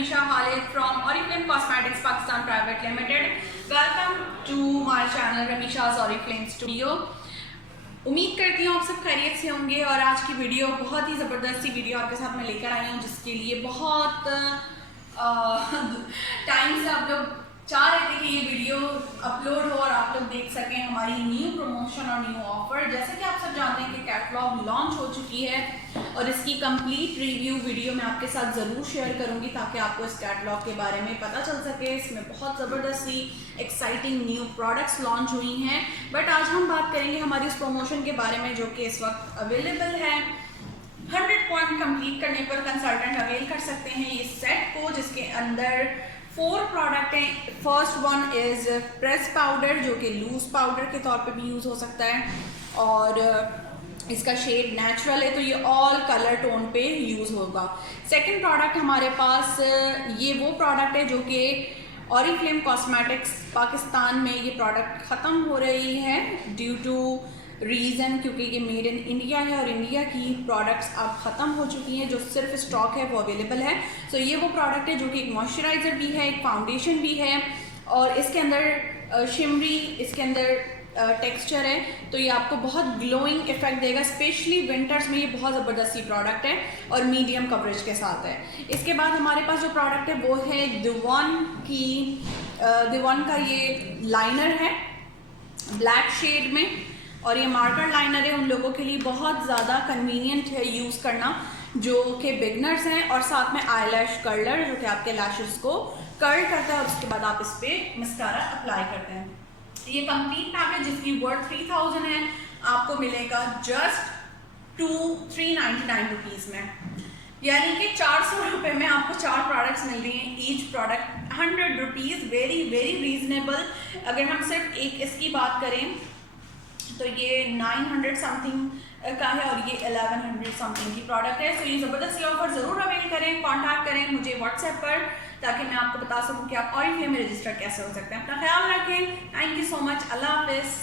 Ramisha Khalid from Oriflame Cosmetics Pakistan Private Limited. Welcome to my channel Ramisha's Oriflame Studio. उम्मीद करती हूँ आप सब खैरियत से होंगे और आज की वीडियो बहुत ही ज़बरदस्ती वीडियो आपके साथ मैं लेकर आई हूँ, जिसके लिए बहुत टाइम से आप लोग चाह रहे थे कि ये वीडियो अपलोड हो और आप लोग देख सकें हमारी न्यू प्रमोशन और न्यू ऑफर। जैसे कि आप सब जानते हैं कि कैटलॉग लॉन्च हो चुकी है और इसकी कंप्लीट रिव्यू वीडियो मैं आपके साथ ज़रूर शेयर करूंगी ताकि आपको इस कैटलॉग के बारे में पता चल सके। इसमें बहुत ज़बरदस्ती एक्साइटिंग न्यू प्रोडक्ट्स लॉन्च हुई हैं, बट आज हम बात करेंगे हमारी इस प्रमोशन के बारे में जो कि इस वक्त अवेलेबल है। 100 पॉइंट कंप्लीट करने पर कंसल्टेंट अवेल कर सकते हैं ये सेट को, जिसके अंदर 4 प्रोडक्ट हैं। First one is press powder, जो कि लूज पाउडर के तौर पे भी यूज़ हो सकता है और इसका शेड नेचुरल है, तो ये ऑल कलर टोन पे यूज़ होगा। सेकंड प्रोडक्ट हमारे पास ये वो प्रोडक्ट है जो कि ऑरिफ्लेम कॉस्मेटिक्स पाकिस्तान में ये प्रोडक्ट ख़त्म हो रही है ड्यू टू रीज़न, क्योंकि ये मेड इन इंडिया है और इंडिया की प्रोडक्ट्स अब ख़त्म हो चुकी हैं। जो सिर्फ स्टॉक है वो अवेलेबल है। सो ये वो प्रोडक्ट है जो कि एक मॉइस्चराइज़र भी है, एक फाउंडेशन भी है और इसके अंदर शिमरी इसके अंदर टेक्सचर है, तो ये आपको बहुत ग्लोइंग इफेक्ट देगा। स्पेशली विंटर्स में ये बहुत ज़बरदस्ती प्रोडक्ट है और मीडियम कवरेज के साथ है। इसके बाद हमारे पास जो प्रोडक्ट है वो है दिवन का ये लाइनर है ब्लैक शेड में, और ये मार्कर लाइनर है उन लोगों के लिए बहुत ज़्यादा कन्वीनियंट है यूज़ करना जो कि बिगनर्स हैं, और साथ में आईलैश कर्लर जो कि आपके लैशेस को कर्ल करता है और उसके बाद आप इस पर मस्कारा अप्लाई करते हैं। ये कंप्लीट पैकेज जिसकी वर्थ 3000 है आपको मिलेगा जस्ट 399 रुपीज़ में, यानी कि 400 रुपये में आपको 4 प्रोडक्ट्स मिल रही हैं। Each product 100 rupees, very very reasonable. अगर हम सिर्फ एक इसकी बात करें तो ये 900 समथिंग का है और ये 1100 समथिंग की प्रोडक्ट है। सो ये ज़बरदस्त ऑफर ज़रूर अवेल करें, कांटेक्ट करें मुझे व्हाट्सएप पर ताकि मैं आपको बता सकूं कि आप ऑरिफ्लेम में रजिस्टर कैसे हो सकते हैं। अपना ख्याल रखें। Thank you so much. अल्लाह हाफिज़।